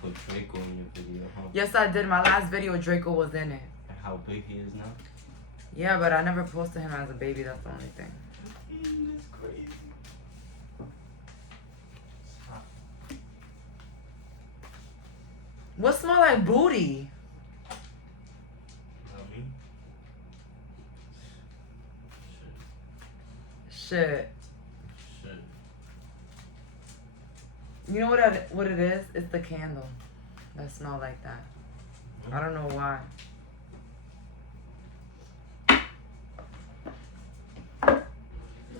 put Draco in your video, huh? Yes, I did. My last video, Draco was in it. And how big he is now? Yeah, but I never posted him as a baby. That's the only thing. That's crazy. What smell like booty? Not me. Shit. Shit. You know what it is? It's the candle that smell like that. I don't know why.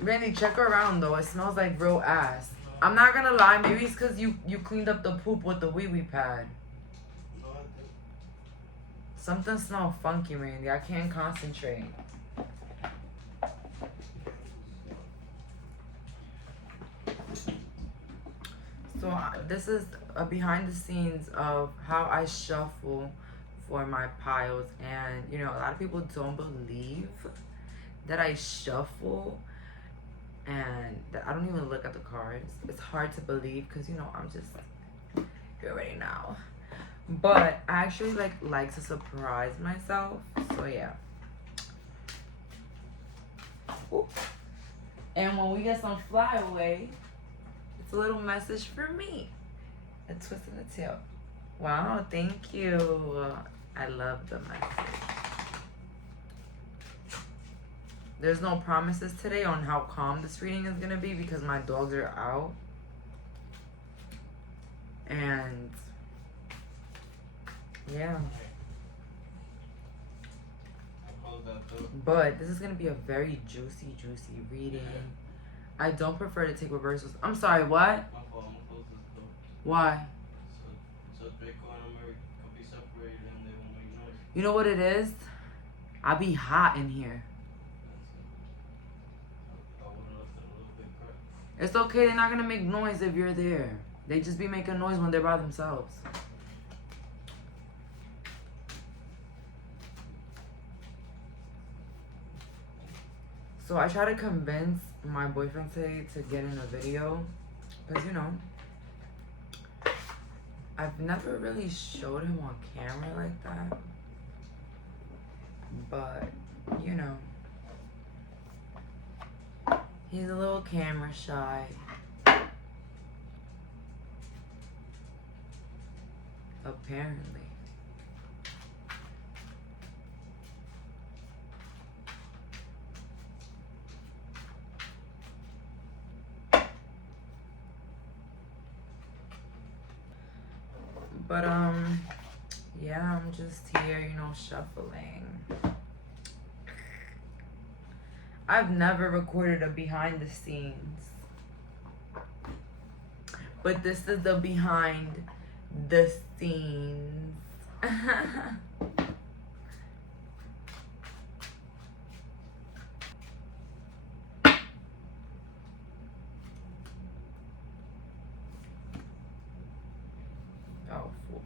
Randy, check around though. It smells like real ass. I'm not gonna lie. Maybe it's because you cleaned up the poop with the wee-wee pad. No, I think. Something smells funky, Randy. I can't concentrate. So this is a behind the scenes of how I shuffle for my piles. And, you know, a lot of people don't believe that I shuffle and that I don't even look at the cards. It's hard to believe because, you know, I'm just, you already know. But I actually like to surprise myself. So, yeah. Ooh. And when we get some flyaway, it's a little message for me. A twist in the tail. Wow, thank you. I love the message. There's no promises today on how calm this reading is going to be because my dogs are out. And yeah. But this is going to be a very juicy reading. I don't prefer to take reversals. I'm sorry, what? Why? So Draco and America could be separated and they won't make noise. You know what it is? I be hot in here. I would have left it a little bit cracked. It's okay, they're not gonna make noise if you're there. They just be making noise when they're by themselves. So I try to convince my boyfriend today to get in a video. Because, you know, I've never really showed him on camera like that. But, you know, he's a little camera shy. Apparently. But, yeah, I'm just here, you know, shuffling. I've never recorded a behind the scenes. But this is the behind the scenes. Oh, fool.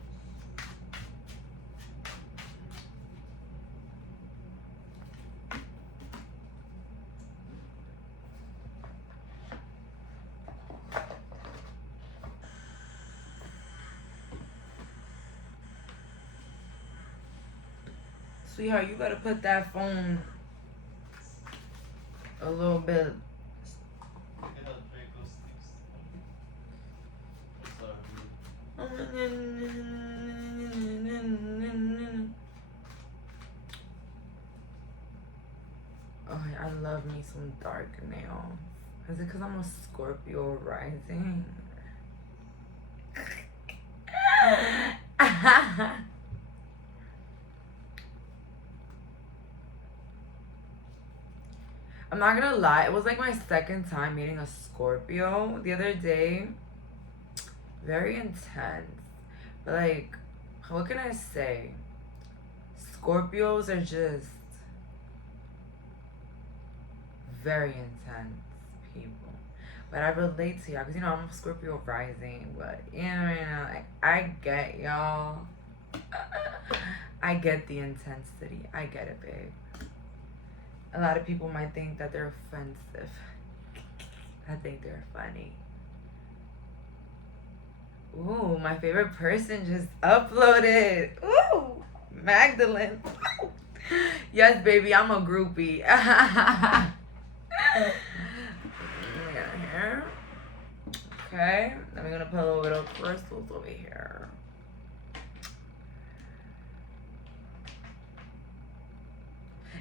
Sweetheart, you gotta put that phone a little bit. Look at how Draco sticks. I'm sorry. Oh, I love me some dark nails. Is it because I'm a Scorpio rising? I'm not gonna lie, it was like my second time meeting a Scorpio the other day. Very intense. But like, what can I say? Scorpios are just very intense people. But I relate to y'all because, you know, I'm a Scorpio rising. But, you know, like, I get y'all. I get the intensity. I get it, babe. A lot of people might think that they're offensive. I think they're funny. Ooh, my favorite person just uploaded. Ooh, Magdalene. Yes, baby, I'm a groupie. Here. Okay, then we're gonna put a little bit of crystals over here.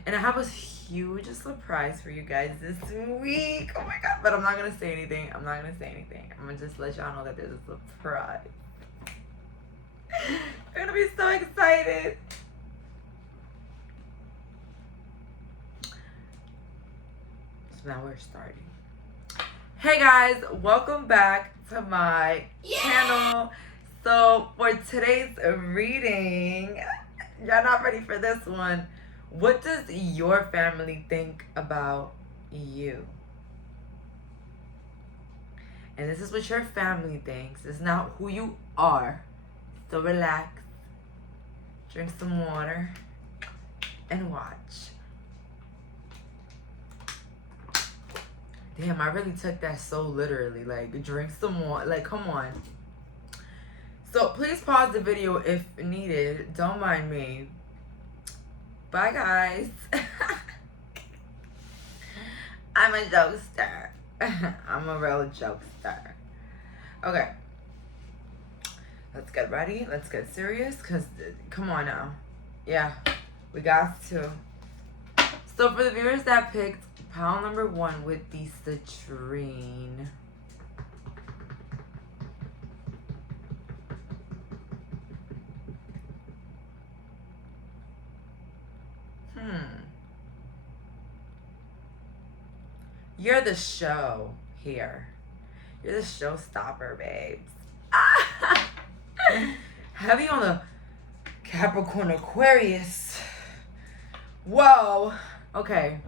And I have a huge surprise for you guys this week. Oh my god, but I'm not gonna say anything. I'm gonna just let y'all know that there's a surprise. You're gonna be so excited. So now we're starting. Hey guys, welcome back to my channel. So for today's reading, y'all not ready for this one. What does your family think about you? And this is what your family thinks. It's not who you are. So relax, drink some water, and watch. Damn, I really took that so literally. Like, drink some water. Like, come on. So please pause the video if needed. Don't mind me. Bye, guys. I'm a jokester. I'm a real jokester. Okay. Let's get ready. Let's get serious. Because, come on now. Yeah, we got to. So, for the viewers that picked pile number 1 with the citrine. You're the show here. You're the showstopper, babes. Heavy on the Capricorn Aquarius. Whoa. Okay,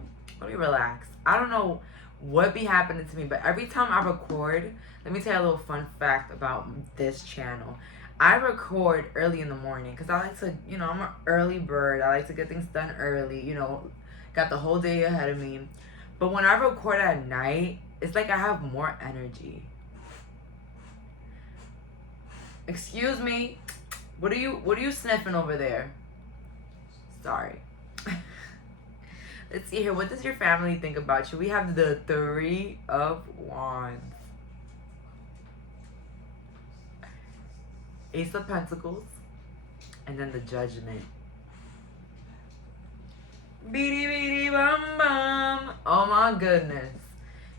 let me relax. I don't know what be happening to me, but every time I record, let me tell you a little fun fact about this channel. I record early in the morning because I like to, you know, I'm an early bird. I like to get things done early, you know, got the whole day ahead of me. But when I record at night, it's like I have more energy. Excuse me. What are you sniffing over there? Sorry. Let's see here. What does your family think about you? We have the 3 of Wands. Ace of Pentacles. And then the Judgment. Beady beady bum bum. Oh my goodness.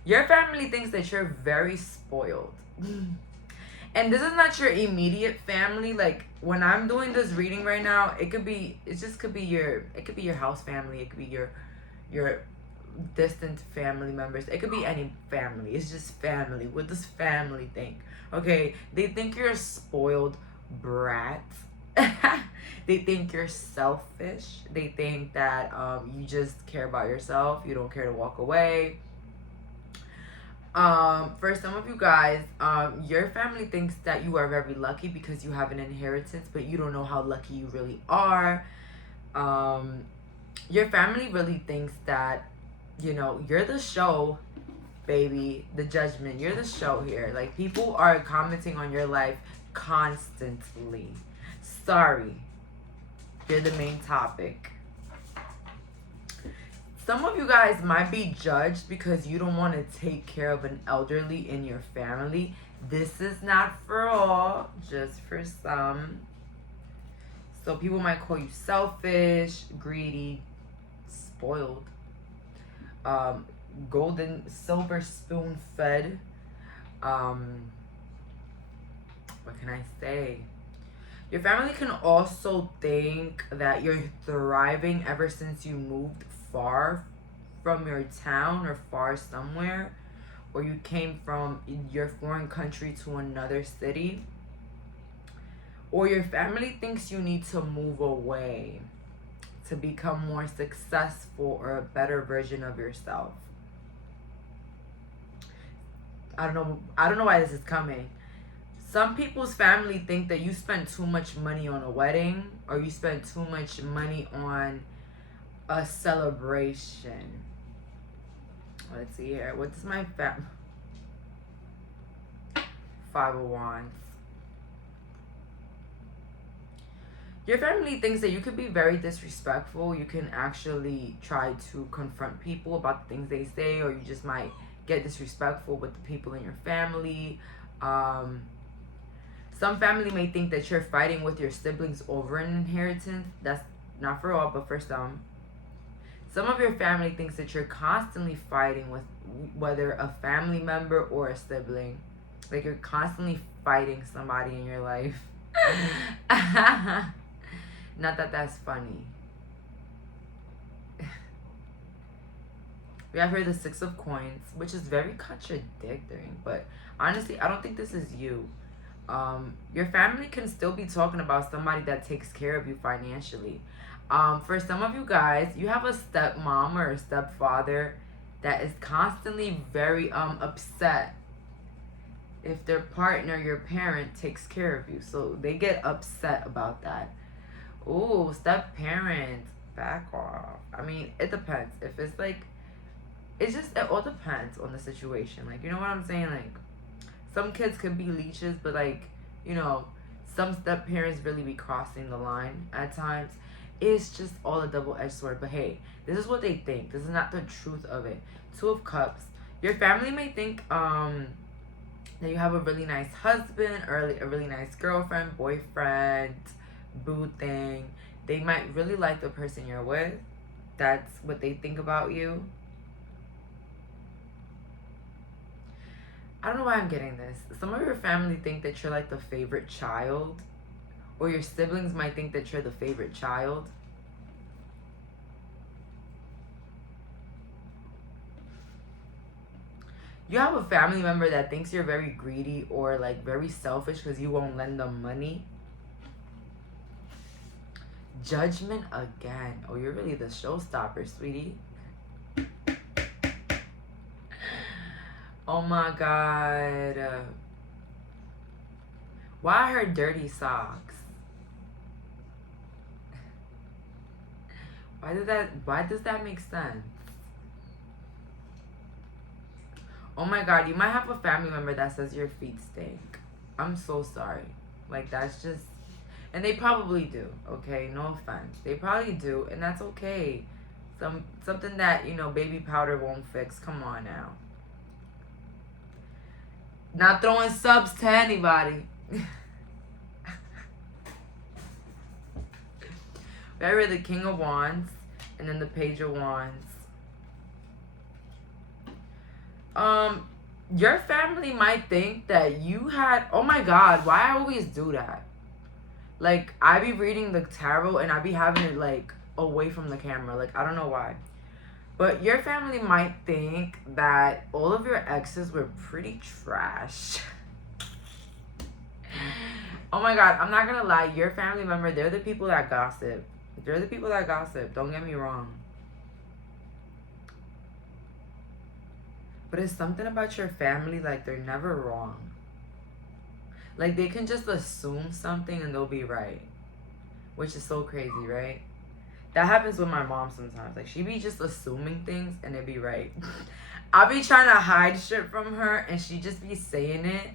Your family thinks that you're very spoiled. And this is not your immediate family. Like, when I'm doing this reading right now, it could be your house family. It could be your distant family members. It could be any family. It's just family. What does family think? Okay, they think you're a spoiled brat. They think you're selfish. They think that you just care about yourself. You don't care to walk away. For some of you guys, your family thinks that you are very lucky because you have an inheritance, but you don't know how lucky you really are. Your family really thinks that, you know, you're the show, baby, the Judgment. You're the show here. Like, people are commenting on your life constantly. Sorry, you're the main topic. Some of you guys might be judged because you don't want to take care of an elderly in your family. This is not for all, just for some. So people might call you selfish, greedy, spoiled, golden silver spoon fed. What can I say? Your family can also think that you're thriving ever since you moved far from your town or far somewhere, or you came from your foreign country to another city, or your family thinks you need to move away to become more successful or a better version of yourself. I don't know why this is coming. Some people's family think that you spend too much money on a wedding, or you spend too much money on a celebration. Let's see here. What does my 5 of Wands? Your family thinks that you could be very disrespectful. You can actually try to confront people about the things they say, or you just might get disrespectful with the people in your family. Some family may think that you're fighting with your siblings over an inheritance. That's not for all, but for some. Some of your family thinks that you're constantly fighting with whether a family member or a sibling. Like you're constantly fighting somebody in your life. Not that that's funny. We have here the Six of Coins, which is very contradicting. But honestly, I don't think this is you. Your family can still be talking about somebody that takes care of you financially. For some of you guys, you have a stepmom or a stepfather that is constantly very upset if their partner, your parent, takes care of you. So they get upset about that. Ooh, step parent, back off. I mean, it depends. If it's like, it all depends on the situation. Like, you know what I'm saying? Like, some kids could be leeches, but like, you know, some step parents really be crossing the line at times. It's just all a double-edged sword. But hey, this is what they think. This is not the truth of it. Two of Cups. Your family may think that you have a really nice husband or a really nice girlfriend, boyfriend, boo thing. They might really like the person you're with. That's what they think about you. I don't know why I'm getting this. Some of your family think that you're like the favorite child, or your siblings might think that you're the favorite child. You have a family member that thinks you're very greedy or like very selfish because you won't lend them money. Judgment again. Oh, you're really the showstopper, sweetie. Oh my God. Why her dirty socks? Why does that make sense? Oh my God, you might have a family member that says your feet stink. I'm so sorry. Like, that's just, and they probably do, okay? No offense. They probably do, and that's okay. Something that, you know, baby powder won't fix. Come on now. Not throwing subs to anybody. We have the King of Wands and then the Page of Wands. Your family might think that you had, oh my God, why I always do that? Like, I be reading the tarot and I be having it like away from the camera. Like, I don't know why. But your family might think that all of your exes were pretty trash. Oh my God, I'm not gonna lie. Your family member, they're the people that gossip. They're the people that gossip. Don't get me wrong. But it's something about your family, like they're never wrong. Like they can just assume something and they'll be right. Which is so crazy, right? That happens with my mom sometimes. Like, she be just assuming things and it be right. I be trying to hide shit from her and she just be saying it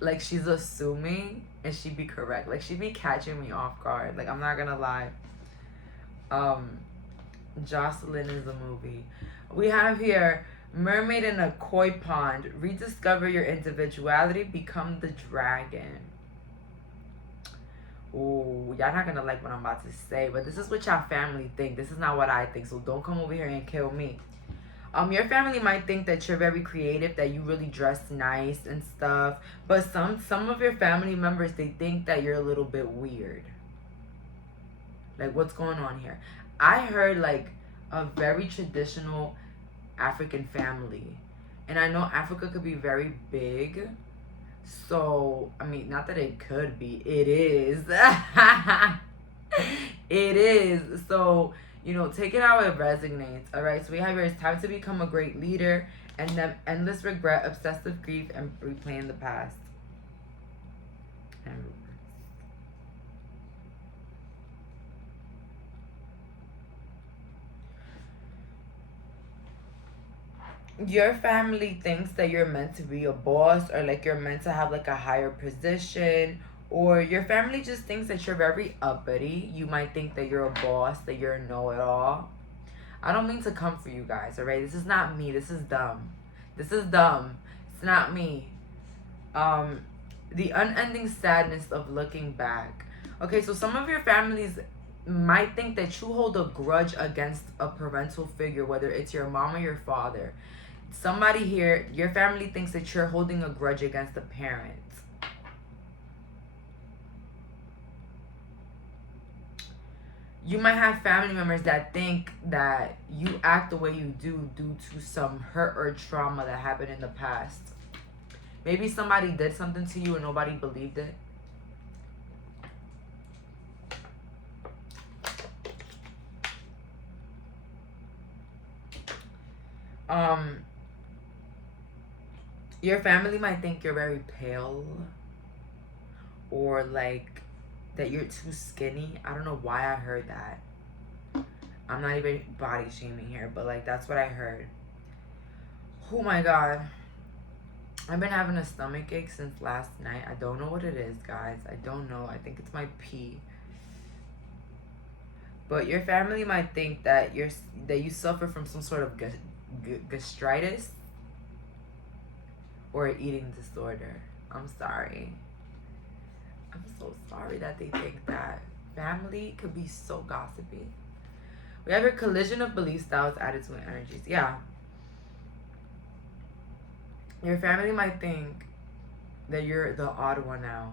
like she's assuming and she be correct. Like, she be catching me off guard. Like, I'm not gonna lie. Jocelyn is a movie. We have here, Mermaid in a Koi Pond. Rediscover your individuality. Become the dragon. Ooh, y'all not gonna like what I'm about to say, but this is what y'all family think. This is not what I think, so don't come over here and kill me. Your family might think that you're very creative, that you really dress nice and stuff, but some of your family members, they think that you're a little bit weird. Like, what's going on here? I heard like a very traditional African family, and I know Africa could be very big. So, I mean, not that it could be, it is. It is. So, you know, take it how it resonates, all right? So we have here, it's time to become a great leader, and then endless regret, obsessive grief, and replaying the past. And your family thinks that you're meant to be a boss, or like you're meant to have like a higher position, Or your family just thinks that you're very uppity. You might think that you're a boss, that you're a know-it-all. I don't mean to come for you guys, alright? This is not me. This is dumb. This is dumb. It's not me. The unending sadness of looking back. Okay, so some of your families might think that you hold a grudge against a parental figure, whether it's your mom or your father. Somebody here, your family thinks that you're holding a grudge against a parent. You might have family members that think that you act the way you do due to some hurt or trauma that happened in the past. Maybe somebody did something to you and nobody believed it. Your family might think you're very pale, or like that you're too skinny. I don't know why I heard that. I'm not even body shaming here, but like that's what I heard. Oh my god. I've been having a stomach ache since last night. I don't know what it is, guys. I don't know. I think it's my pee. But your family might think that you suffer from some sort of gastritis or an eating disorder. I'm sorry. I'm so sorry that they think that. Family could be so gossipy. We have a collision of belief styles, attitude, and energies. Yeah. Your family might think that you're the odd one out.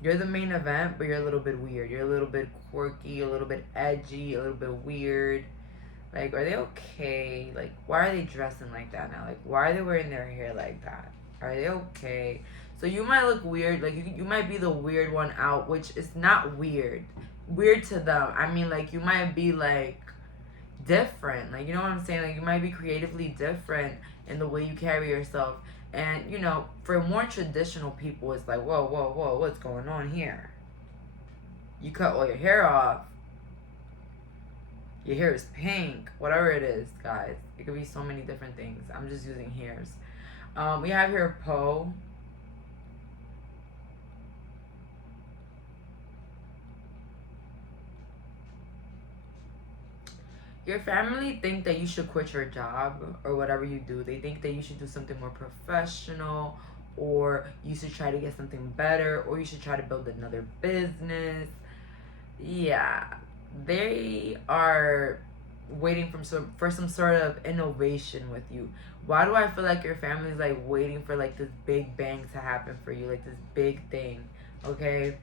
You're the main event, but you're a little bit weird. You're a little bit quirky, a little bit edgy, a little bit weird. Like, are they okay? Like, why are they dressing like that now? Like, why are they wearing their hair like that? Are they okay? So you might look weird. Like, you might be the weird one out, which is not weird. Weird to them. I mean, like, you might be, like, different. Like, you know what I'm saying? Like, you might be creatively different in the way you carry yourself. And, you know, for more traditional people, it's like, whoa, whoa, whoa, what's going on here? You cut all your hair off. Your hair is pink. Whatever it is, guys. It could be so many different things. I'm just using hairs. We have here Poe. Your family think that you should quit your job or whatever you do. They think that you should do something more professional, or you should try to get something better, or you should try to build another business. Yeah, they are waiting for some sort of innovation with you. Why do I feel like your family's like waiting for like this big bang to happen for you, like this big thing, okay?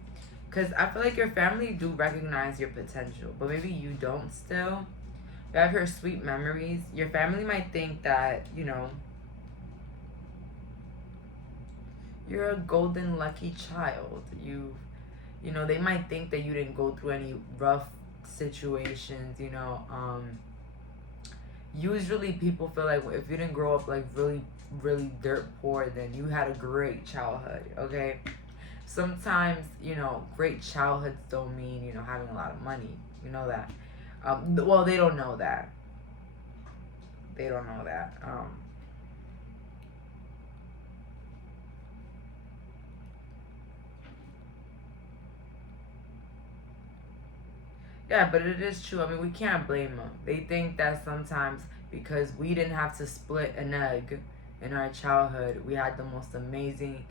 Because I feel like your family do recognize your potential, but maybe you don't still. You have her sweet memories. Your family might think that, you know, you're a golden lucky child. You know, they might think that you didn't go through any rough situations, you know. Usually people feel like if you didn't grow up like really, really dirt poor, then you had a great childhood, okay? Sometimes, you know, great childhoods don't mean, you know, having a lot of money. You know that. Well, they don't know that. They don't know that. Yeah, but it is true. I mean, we can't blame them. They think that sometimes because we didn't have to split an egg in our childhood, we had the most amazing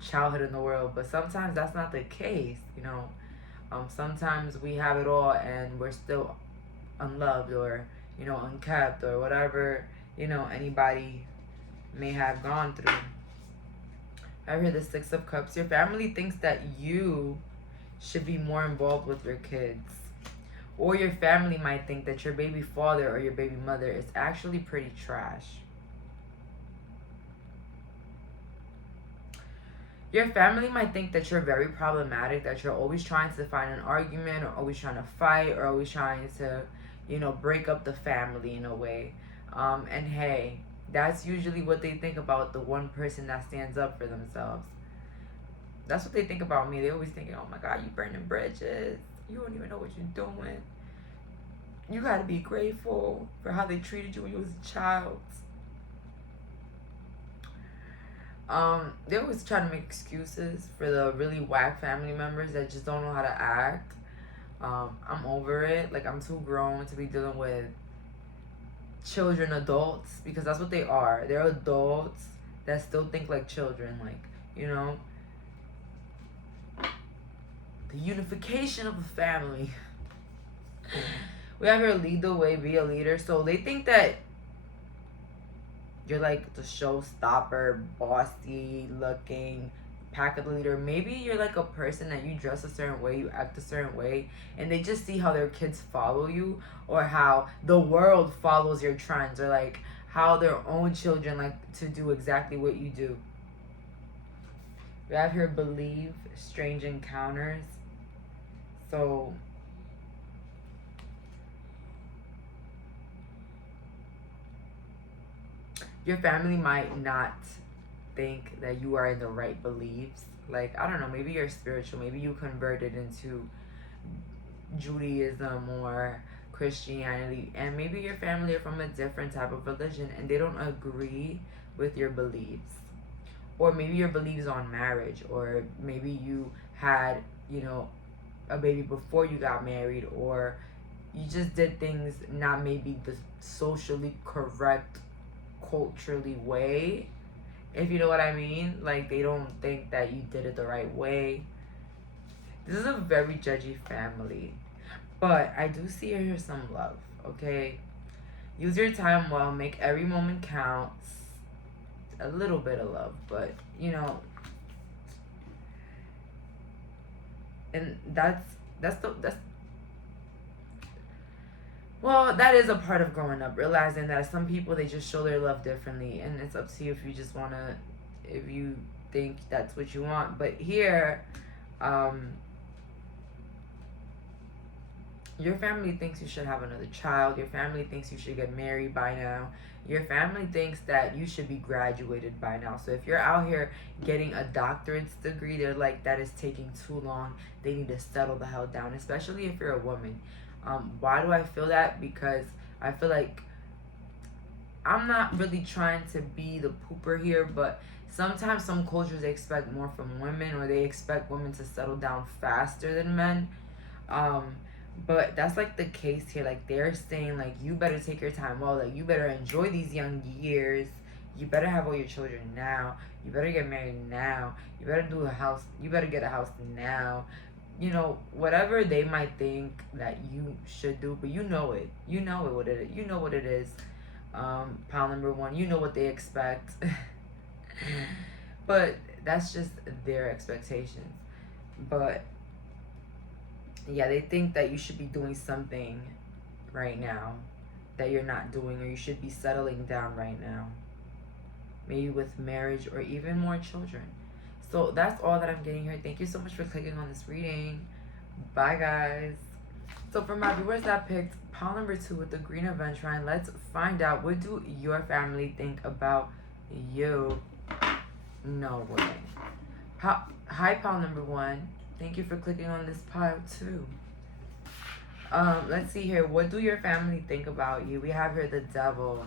childhood in the world. But sometimes that's not the case, you know. Sometimes we have it all and we're still unloved, or, you know, unkept, or whatever, you know, anybody may have gone through. I hear the Six of Cups. Your family thinks that you should be more involved with your kids. Or your family might think that your baby father or your baby mother is actually pretty trash. Your family might think that you're very problematic, that you're always trying to find an argument, or always trying to fight, or always trying to, you know, break up the family in a way. And hey, that's usually what they think about the one person that stands up for themselves. That's what they think about me. They always thinking, oh my God, you burning bridges. You don't even know what you're doing. You gotta be grateful for how they treated you when you was a child. They always try to make excuses for the really whack family members that just don't know how to act. I'm over it. Like, I'm too grown to be dealing with children, adults, because that's what they are. They're adults that still think like children. Like, you know, the unification of a family. We have here lead the way, be a leader. So they think that you're like the showstopper, bossy looking, pack of the leader. Maybe you're like a person that you dress a certain way, you act a certain way, and they just see how their kids follow you, or how the world follows your trends, or like how their own children like to do exactly what you do. We have here believe, strange encounters. So your family might not think that you are in the right beliefs. Like, I don't know, maybe you're spiritual, maybe you converted into Judaism or Christianity, and maybe your family are from a different type of religion and they don't agree with your beliefs. Or maybe your beliefs on marriage, or maybe you had, you know, a baby before you got married, or you just did things not maybe the socially correct, culturally way, if you know what I mean. Like, they don't think that you did it the right way. This is a very judgy family, but I do see here some love. Okay, use your time well, make every moment count. A little bit of love, but you know, and that's well, that is a part of growing up, realizing that some people, they just show their love differently, and it's up to you if you just want to, if you think that's what you want. But here, your family thinks you should have another child. Your family thinks you should get married by now. Your family thinks that you should be graduated by now. So if you're out here getting a doctorate's degree, they're like, that is taking too long. They need to settle the hell down, especially if you're a woman. Why do I feel that? Because I feel like, I'm not really trying to be the pooper here, but sometimes some cultures, they expect more from women, or they expect women to settle down faster than men. But that's like the case here. Like, they're saying like, you better take your time well, like you better enjoy these young years, you better have all your children now, you better get married now, you better do a house, you better get a house now, you know, whatever they might think that you should do. But you know it, what it is, you know what it is. Pile number one, you know what they expect. But that's just their expectations. But yeah, they think that you should be doing something right now that you're not doing, or you should be settling down right now, maybe with marriage or even more children. So that's all that I'm getting here. Thank you so much for clicking on this reading. Bye, guys. So for my viewers that picked pile number 2 with the green aventurine, let's find out, what do your family think about you? No way. Hi, pile number 1. Thank you for clicking on this pile too. Let's see here. What do your family think about you? We have here the devil.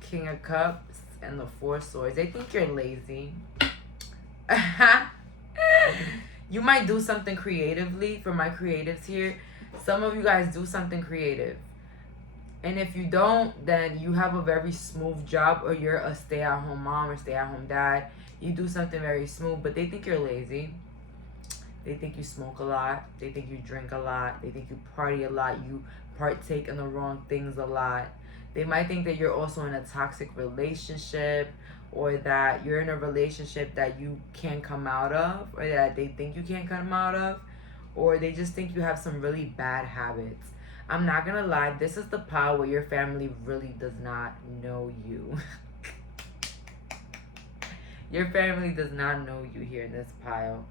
King of Cups and the 4 Swords. They think you're lazy. You might do something creatively. For my creatives here, some of you guys do something creative. And if you don't, then you have a very smooth job, or you're a stay-at-home mom or stay-at-home dad. You do something very smooth, but they think you're lazy. They think you smoke a lot. They think you drink a lot. They think you party a lot. You partake in the wrong things a lot. They might think that you're also in a toxic relationship, or that you're in a relationship that you can't come out of, or that they think you can't come out of, or they just think you have some really bad habits. I'm not gonna lie, this is the pile where your family really does not know you. Your family does not know you here in this pile.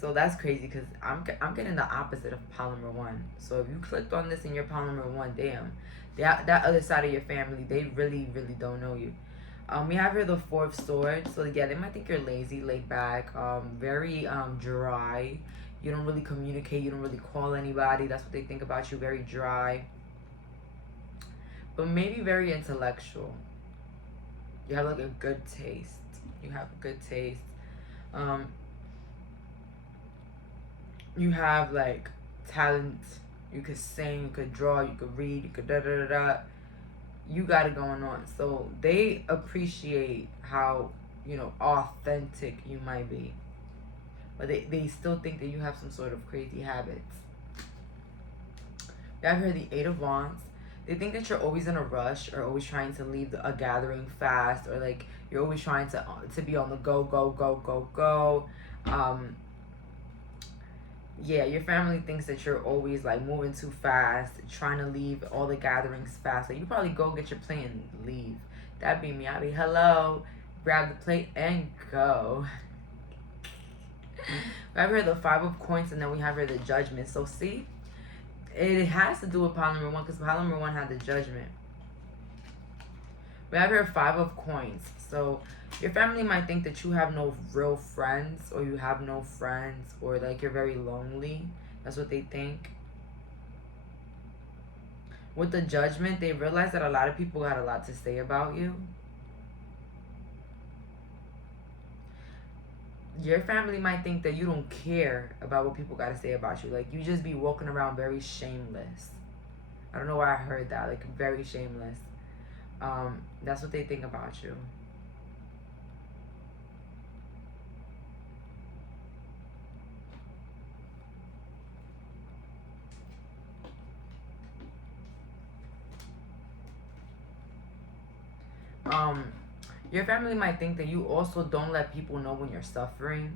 So that's crazy, because I'm getting the opposite of pile number 1. So if you clicked on this in your pile number 1, damn, that other side of your family, they really, really don't know you. We have here the 4th Sword. So yeah, they might think you're lazy, laid back, very dry. You don't really communicate. You don't really call anybody. That's what they think about you. Very dry. But maybe very intellectual. You have like a good taste. You have a good taste. You have like talent. You could sing, you could draw, you could read, you could da-da-da-da. You got it going on. So they appreciate how, you know, authentic you might be. But they still think that you have some sort of crazy habits. I've heard the 8 of Wands. They think that you're always in a rush or always trying to leave a gathering fast, or like you're always trying to be on the go, go, go, go, go. Yeah, your family thinks that you're always like moving too fast, trying to leave all the gatherings fast. Like you probably go get your plate and leave. That'd be me. I'd be, hello, grab the plate and go. We have here the 5 of Coins, and then we have here the Judgment. So see, it has to do with pile number 1, because pile number 1 had the Judgment. We have here 5 of Coins. So your family might think that you have no real friends, or you have no friends, or like you're very lonely. That's what they think. With the Judgment, they realize that a lot of people got a lot to say about you. Your family might think that you don't care about what people got to say about you. Like, you just be walking around very shameless. I don't know why I heard that. Like, very shameless. That's what they think about you. Your family might think that you also don't let people know when you're suffering.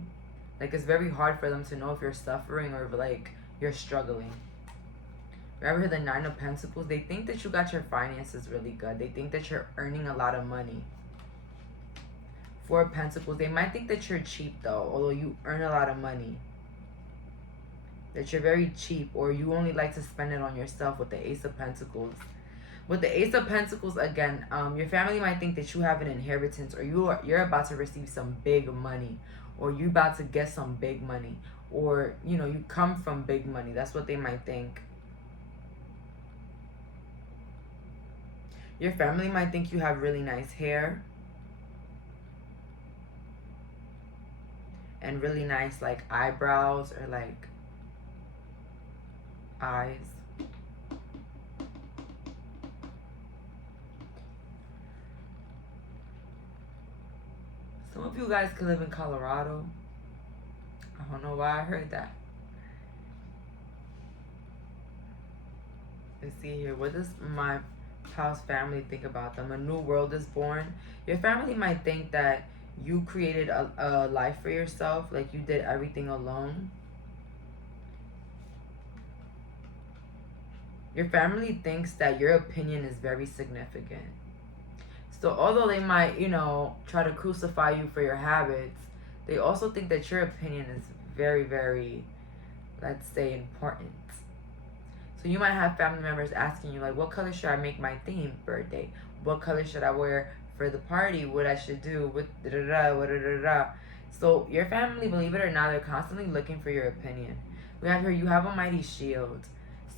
Like, it's very hard for them to know if you're suffering or if, like, you're struggling. Remember the 9 of Pentacles? They think that you got your finances really good. They think that you're earning a lot of money. 4 of Pentacles. They might think that you're cheap, though, although you earn a lot of money. That you're very cheap, or you only like to spend it on yourself with the Ace of Pentacles. With the Ace of Pentacles, again, your family might think that you have an inheritance, or you're about to receive some big money, or you about to get some big money, or, you know, you come from big money. That's what they might think. Your family might think you have really nice hair and really nice, like, eyebrows or, like, eyes. Some of you guys could live in Colorado. I don't know why I heard that. Let's see here. What does my house family think about them? A new world is born. Your family might think that you created a life for yourself. Like, you did everything alone. Your family thinks that your opinion is very significant. So although they might, you know, try to crucify you for your habits, they also think that your opinion is very, very, let's say, important. So you might have family members asking you, like, what color should I make my theme birthday? What color should I wear for the party? What I should do? What da-da-da, what da-da-da. So your family, believe it or not, they're constantly looking for your opinion. We have here, you have a mighty shield.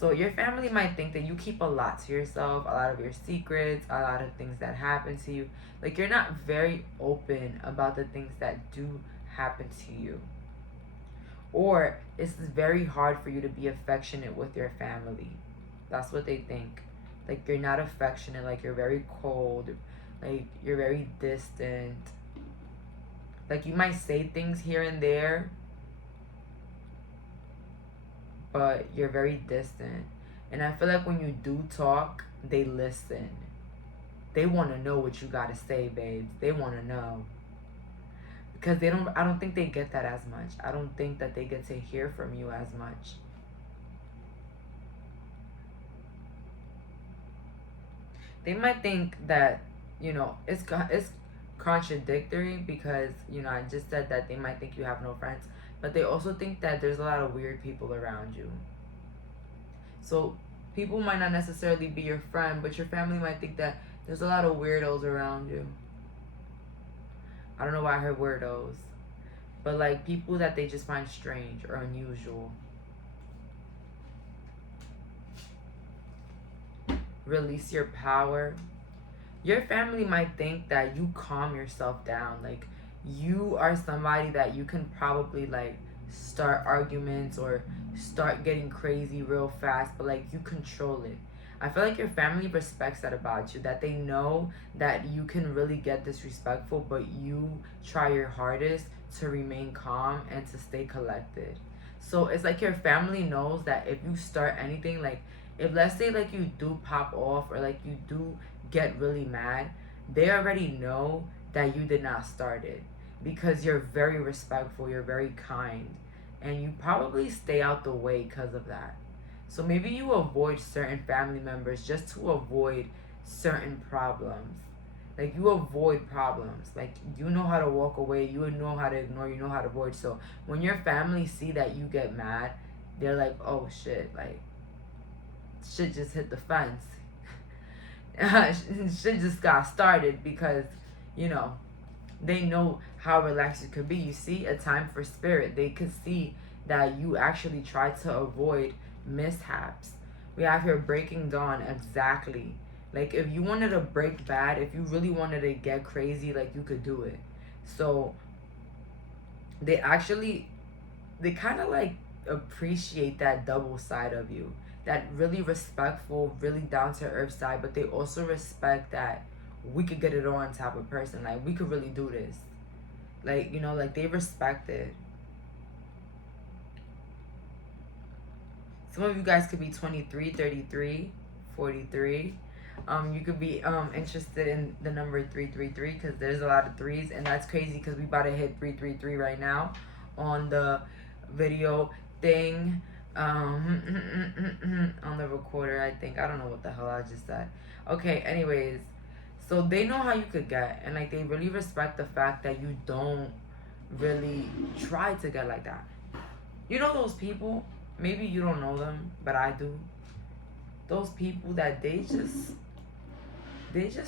So your family might think that you keep a lot to yourself, a lot of your secrets, a lot of things that happen to you. Like, you're not very open about the things that do happen to you. Or it's very hard for you to be affectionate with your family. That's what they think. Like, you're not affectionate, like you're very cold, like you're very distant. Like, you might say things here and there, but you're very distant. And I feel like when you do talk, they listen. They want to know what you got to say, babes. They want to know. Because I don't think they get that as much. I don't think that they get to hear from you as much. They might think that, you know, it's contradictory because, you know, I just said that they might think you have no friends. But they also think that there's a lot of weird people around you. So people might not necessarily be your friend, but your family might think that there's a lot of weirdos around you. I don't know why I heard weirdos. but like people that they just find strange or unusual. Release your power. Your family might think that you calm yourself down. Like you are somebody that you can probably like start arguments or start getting crazy real fast, but like you control it. I feel like your family respects that about you, that they know that you can really get disrespectful, but you try your hardest to remain calm and to stay collected. So it's like your family knows that if you start anything, like if let's say like you do pop off or like you do get really mad, they already know that you did not start it because you're very respectful, you're very kind, and you probably stay out the way because of that. So maybe you avoid certain family members just to avoid certain problems. Like you avoid problems. Like you know how to walk away, you know how to ignore, you know how to avoid. So when your family see that you get mad, they're like, oh shit, like shit just hit the fence. Shit just got started because, you know, they know how relaxed you could be. You see, a time for spirit. They could see that you actually try to avoid mishaps. We have here breaking dawn. Exactly. Like if you wanted to break bad, if you really wanted to get crazy, like you could do it. So they kind of like appreciate that double side of you, that really respectful, really down to earth side, but they also respect that we could get it on type of person. Like we could really do this. Like, you know, like they respect it. Some of you guys could be 23, 33, 43. You could be interested in the number 333 because there's a lot of threes, and that's crazy because we about to hit 333 right now on the video thing. On the recorder, I think. I don't know what the hell I just said. Okay, anyways. So they know how you could get, and like they really respect the fact that you don't really try to get like that. You know those people, maybe you don't know them, but I do. Those people that they just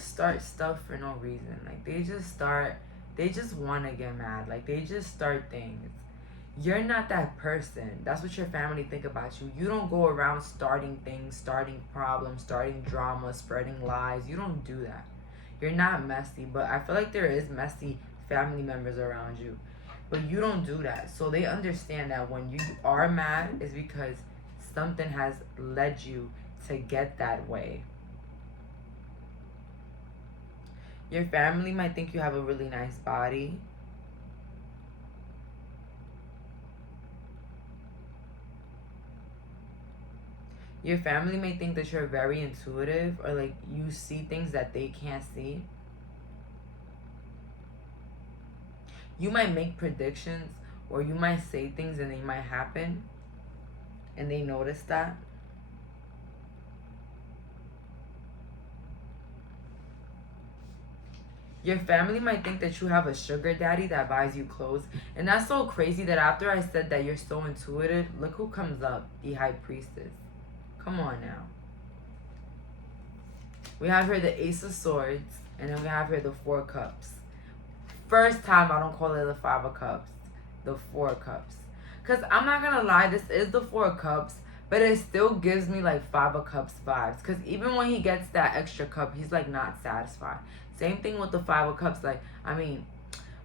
start stuff for no reason. Like they just want to get mad. Like they just start things. You're not that person. That's what your family think about you. You don't go around starting things, starting problems, starting drama, spreading lies. You don't do that. You're not messy, but I feel like there is messy family members around you. But you don't do that. So they understand that when you are mad is because something has led you to get that way. Your family might think you have a really nice body. Your family may think that you're very intuitive or like you see things that they can't see. You might make predictions or you might say things and they might happen and they notice that. Your family might think that you have a sugar daddy that buys you clothes. And that's so crazy that after I said that you're so intuitive, look who comes up, the high priestess. Come on now. We have here the Ace of Swords, and then we have here the Four Cups. First time I don't call it the Five of Cups, the Four Cups. Because I'm not going to lie, this is the Four Cups, but it still gives me like Five of Cups vibes. Because even when he gets that extra cup, he's like not satisfied. Same thing with the Five of Cups. Like, I mean,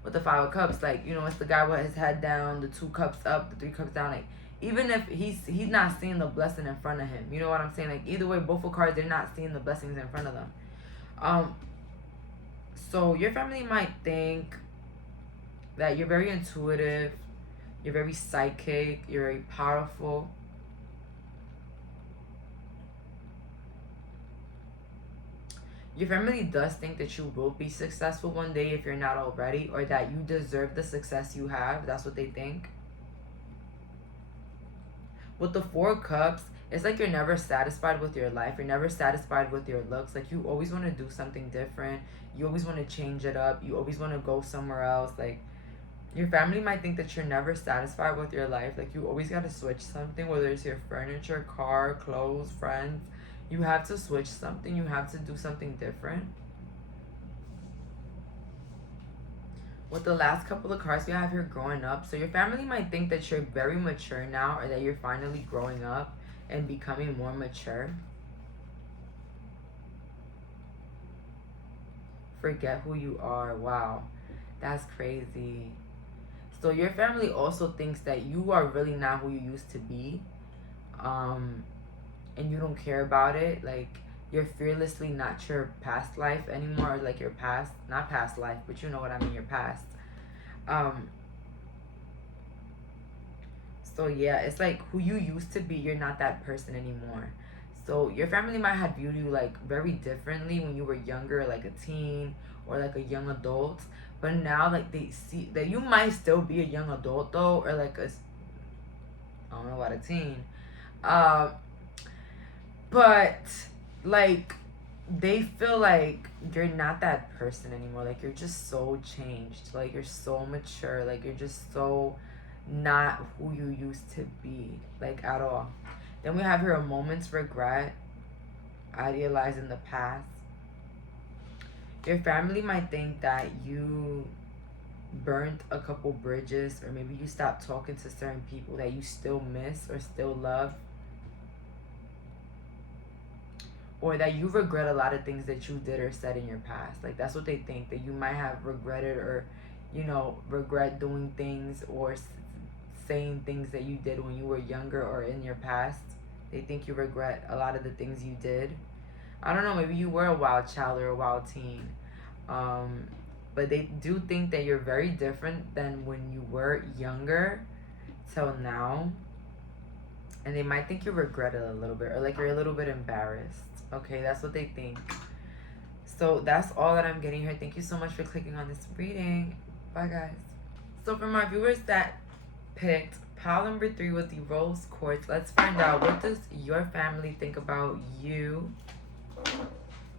with the Five of Cups, like, you know, it's the guy with his head down, the 2 cups up, the 3 cups down, like, even if he's not seeing the blessing in front of him. You know what I'm saying? Like, either way, both of cards, they're not seeing the blessings in front of them. So your family might think that you're very intuitive, you're very psychic, you're very powerful. Your family does think that you will be successful one day if you're not already, or that you deserve the success you have. That's what they think. With the Four Cups, it's like you're never satisfied with your life. You're never satisfied with your looks. Like you always want to do something different. You always want to change it up. You always want to go somewhere else. Like your family might think that you're never satisfied with your life. Like you always got to switch something, whether it's your furniture, car, clothes, friends. You have to switch something. You have to do something different. With the last couple of cards we have here, growing up. So your family might think that you're very mature now, or that you're finally growing up and becoming more mature. Forget who you are. Wow, that's crazy. So your family also thinks that you are really not who you used to be, and you don't care about it. Like, you're fearlessly not your past life anymore, or like your past, not past life, but you know what I mean, your past. So yeah, it's like who you used to be, you're not that person anymore. So your family might have viewed you like very differently when you were younger, like a teen or like a young adult. But now, like, they see that you might still be a young adult though, or like a, I don't know about a teen. But like, they feel like you're not that person anymore. Like, you're just so changed. Like, you're so mature. Like, you're just so not who you used to be, like, at all. Then we have here a moment's regret, idealizing the past. Your family might think that you burnt a couple bridges, or maybe you stopped talking to certain people that you still miss or still love, or that you regret a lot of things that you did or said in your past. Like, that's what they think, that you might have regretted, or, you know, regret doing things or saying things that you did when you were younger or in your past. They think you regret a lot of the things you did. I don't know, maybe you were a wild child or a wild teen. But they do think that you're very different than when you were younger till now. And they might think you regret it a little bit, or like you're a little bit embarrassed. Okay, that's what they think. So that's all that I'm getting here. Thank you so much for clicking on this reading. Bye, guys. So for my viewers that picked pile number 3 with the rose quartz, let's find out, what does your family think about you?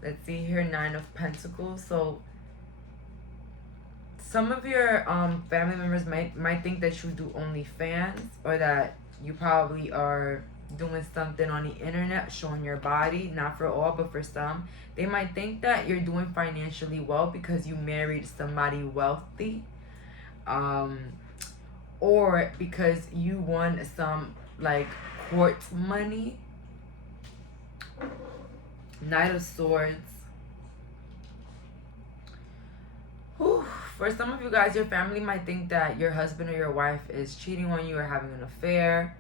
Let's see here, 9 of Pentacles. So some of your family members might think that you do OnlyFans, or that you probably are doing something on the internet showing your body. Not for all, but for some. They might think that you're doing financially well because you married somebody wealthy, or because you won some like court money. Knight of Swords. Whew. For some of you guys, your family might think that your husband or your wife is cheating on you or having an affair.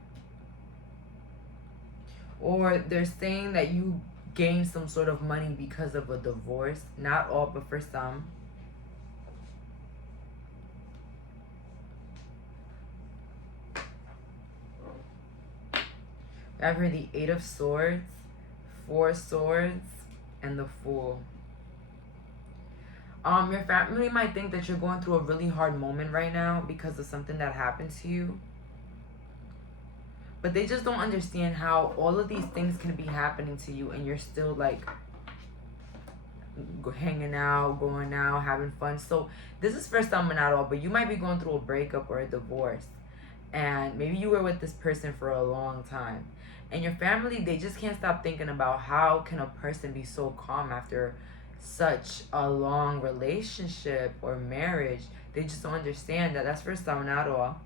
Or they're saying that you gained some sort of money because of a divorce. Not all, but for some. We have here the 8 of Swords, 4 Swords, and the Fool. Your family might think that you're going through a really hard moment right now because of something that happened to you. But they just don't understand how all of these things can be happening to you and you're still like hanging out, going out, having fun. So this is for some, not all, but you might be going through a breakup or a divorce. And maybe you were with this person for a long time. And your family, they just can't stop thinking about how can a person be so calm after such a long relationship or marriage. They just don't understand that. That's for some, not all.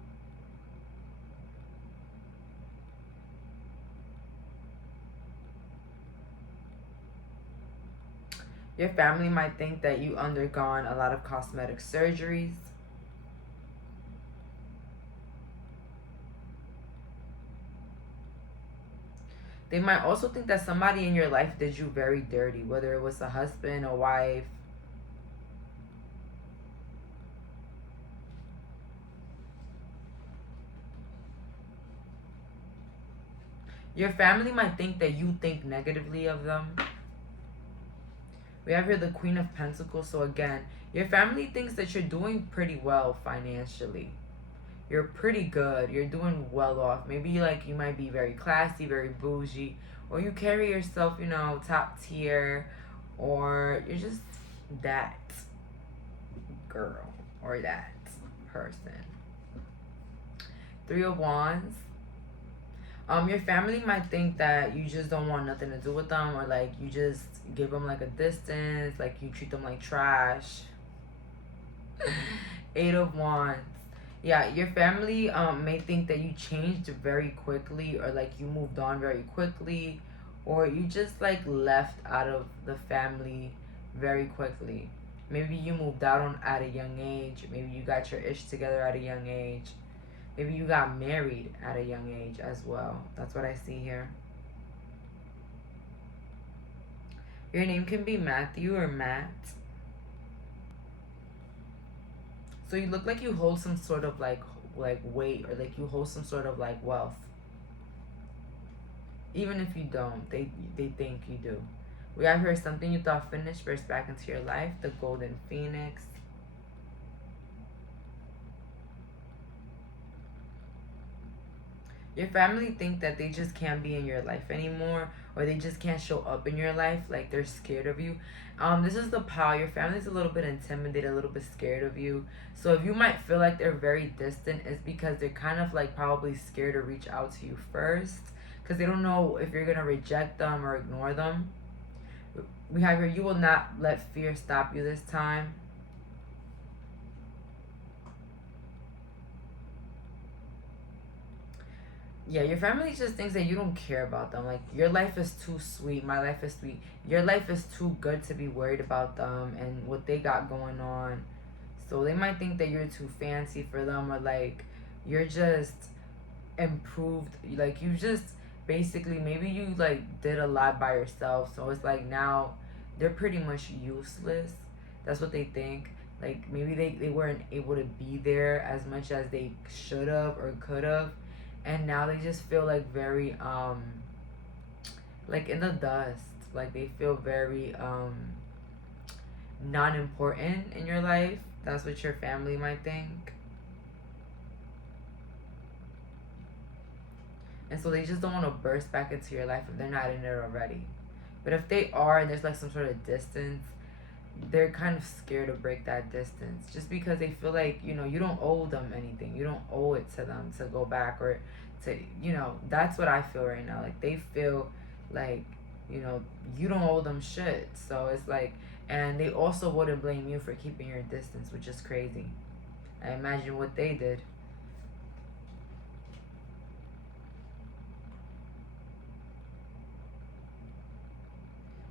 Your family might think that you undergone a lot of cosmetic surgeries. They might also think that somebody in your life did you very dirty, whether it was a husband, a wife. Your family might think that you think negatively of them. We have here the Queen of Pentacles. So again, your family thinks that you're doing pretty well financially. You're pretty good. You're doing well off. Maybe like you might be very classy, very bougie, or you carry yourself, you know, top tier, or you're just that girl or that person. 3 of Wands. Your family might think that you just don't want nothing to do with them, or like you just give them like a distance, like you treat them like trash. Eight of Wands. Yeah, your family may think that you changed very quickly, or like you moved on very quickly, or you just like left out of the family very quickly. Maybe you moved out on at a young age. Maybe you got your ish together at a young age. Maybe you got married at a young age as well. That's what I see here. Your name can be Matthew or Matt. So you look like you hold some sort of like weight, or like you hold some sort of like wealth. Even if you don't, they think you do. We have here something you thought finished burst back into your life. The Golden Phoenix. Your family think that they just can't be in your life anymore, or they just can't show up in your life. Like they're scared of you. This is the power. Your family's a little bit intimidated, a little bit scared of you. So if you might feel like they're very distant, it's because they're kind of like probably scared to reach out to you first, because they don't know if you're gonna reject them or ignore them. We have here, you will not let fear stop you this time. Yeah, your family just thinks that you don't care about them. Like, your life is too sweet. My life is sweet. Your life is too good to be worried about them and what they got going on. So they might think that you're too fancy for them, or like you're just improved. Like, you just basically, maybe you like did a lot by yourself. So it's like now they're pretty much useless. That's what they think. Like, maybe they weren't able to be there as much as they should have or could have, and now they just feel like very like in the dust. Like they feel very non-important in your life. That's what your family might think. And so they just don't want to burst back into your life if they're not in it already. But if they are, and there's like some sort of distance, they're kind of scared to break that distance, just because they feel like, you know, you don't owe them anything. You don't owe it to them to go back, or to, you know, that's what I feel right now. Like they feel like, you know, you don't owe them shit. So it's like, and they also wouldn't blame you for keeping your distance, which is crazy. I imagine what they did.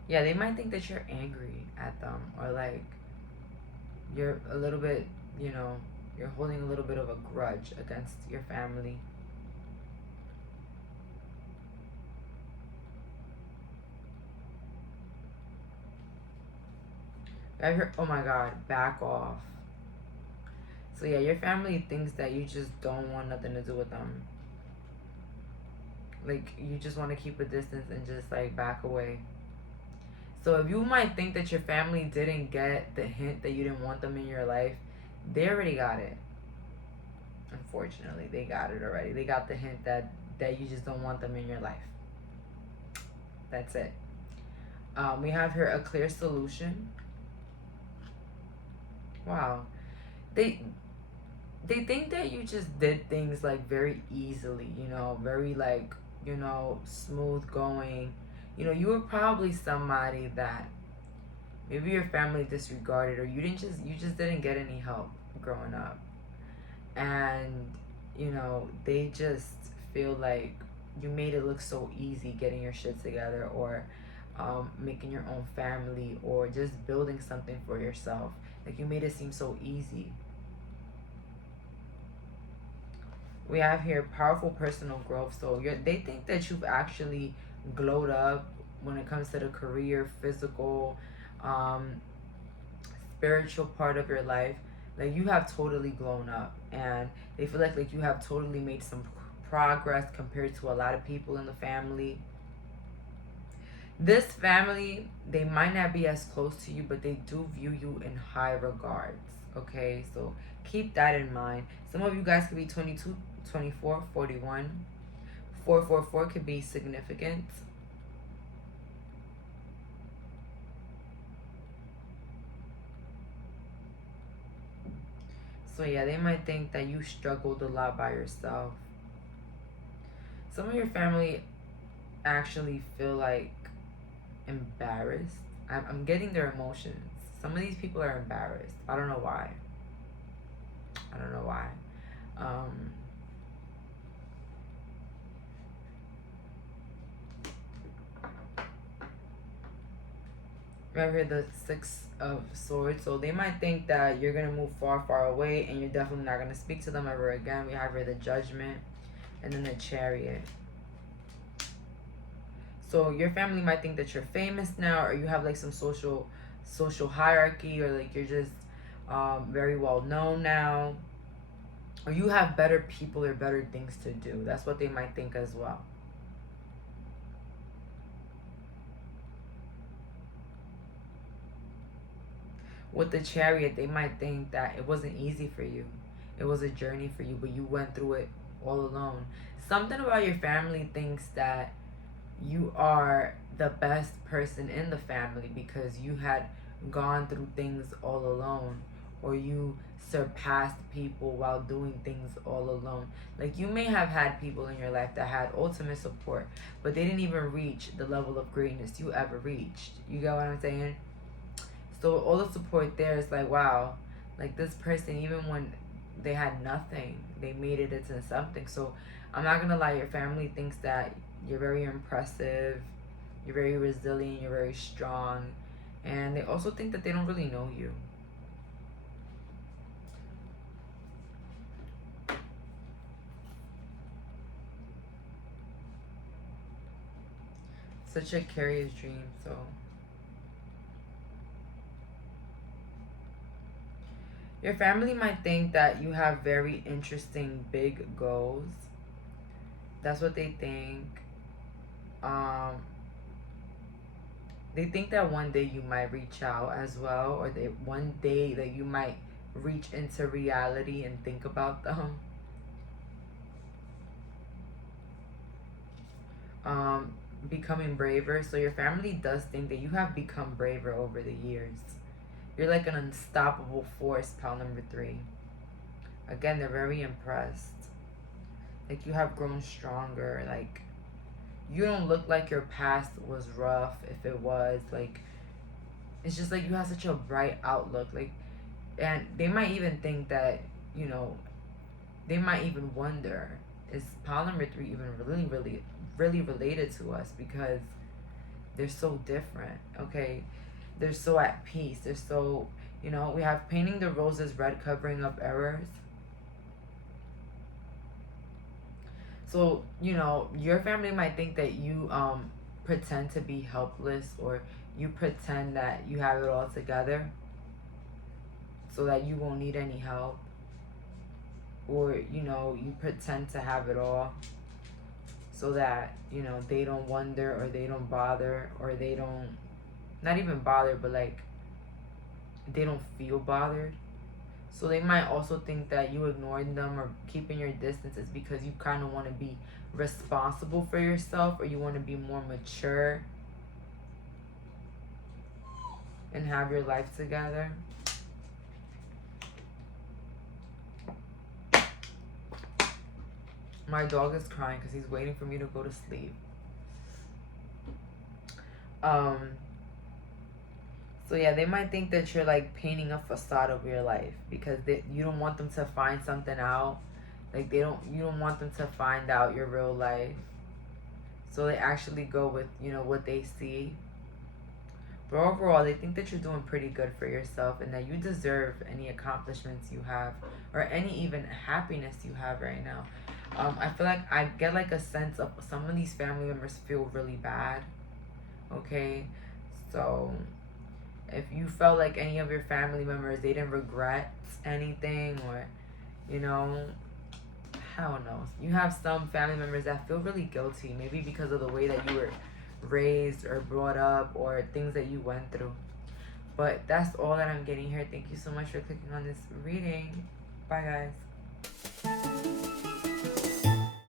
Yeah, they might think that you're angry at them, or like you're a little bit, you know, you're holding a little bit of a grudge against your family. I heard, oh my God, back off. So yeah, your family thinks that you just don't want nothing to do with them. Like you just want to keep a distance and just like back away. So if you might think that your family didn't get the hint that you didn't want them in your life, they already got it. Unfortunately, they got it already. They got the hint that you just don't want them in your life. That's it. We have here a clear solution. Wow. They think that you just did things like very easily, you know, very like, you know, smooth going. You know, you were probably somebody that maybe your family disregarded, or you just didn't get any help growing up. And, you know, they just feel like you made it look so easy getting your shit together, or making your own family, or just building something for yourself. Like you made it seem so easy. We have here powerful personal growth. So they think that you've actually glowed up when it comes to the career, physical, spiritual part of your life. Like you have totally grown up, and they feel like you have totally made some progress compared to a lot of people in the family. This family, they might not be as close to you, but they do view you in high regards. Okay, so keep that in mind. Some of you guys could be 22, 24, 41. 444 could be significant. So yeah, they might think that you struggled a lot by yourself. Some of your family actually feel like embarrassed. I'm getting their emotions. Some of these people are embarrassed. I don't know why. I don't know why. Remember the Six of Swords, so they might think that you're gonna move far away, and you're definitely not gonna speak to them ever again. We have here the Judgment, and then the Chariot. So your family might think that you're famous now, or you have like some social hierarchy, or like you're just very well known now, or you have better people or better things to do. That's what they might think as well. With the Chariot, they might think that it wasn't easy for you. It was a journey for you, but you went through it all alone. Something about your family thinks that you are the best person in the family because you had gone through things all alone, or you surpassed people while doing things all alone. Like, you may have had people in your life that had ultimate support, but they didn't even reach the level of greatness you ever reached. You get what I'm saying? So all the support there is like, wow, like this person, even when they had nothing, they made it into something. So I'm not gonna lie, your family thinks that you're very impressive, you're very resilient, you're very strong, and they also think that they don't really know you. Such a curious dream, so. Your family might think that you have very interesting big goals. That's what they think. They think that one day you might reach out as well, or one day that you might reach into reality and think about them. Becoming braver. So your family does think that you have become braver over the years. You're like an unstoppable force, pal number 3. Again, they're very impressed. Like, you have grown stronger. Like, you don't look like your past was rough. If it was, like, it's just like you have such a bright outlook. Like, and they might even think that, you know, they might even wonder, is pal number 3 even really related to us? Because they're so different, okay? They're so at peace. They're so, you know, we have painting the roses red, covering up errors. So, you know, your family might think that you pretend to be helpless, or you pretend that you have it all together so that you won't need any help, or, you know, you pretend to have it all so that, you know, they don't wonder, or they don't bother, or they don't, not even bother, but like they don't feel bothered. So they might also think that you ignoring them or keeping your distance is because you kind of want to be responsible for yourself, or you want to be more mature and have your life together. My dog is crying because he's waiting for me to go to sleep. So yeah, they might think that you're like painting a facade of your life because you don't want them to find something out. Like, you don't want them to find out your real life. So they actually go with, you know, what they see. But overall, they think that you're doing pretty good for yourself, and that you deserve any accomplishments you have, or any even happiness you have right now. I feel like I get like a sense of some of these family members feel really bad. Okay, so if you felt like any of your family members, they didn't regret anything, or, you know, hell no. You have some family members that feel really guilty, maybe because of the way that you were raised or brought up, or things that you went through. But that's all that I'm getting here. Thank you so much for clicking on this reading. Bye, guys.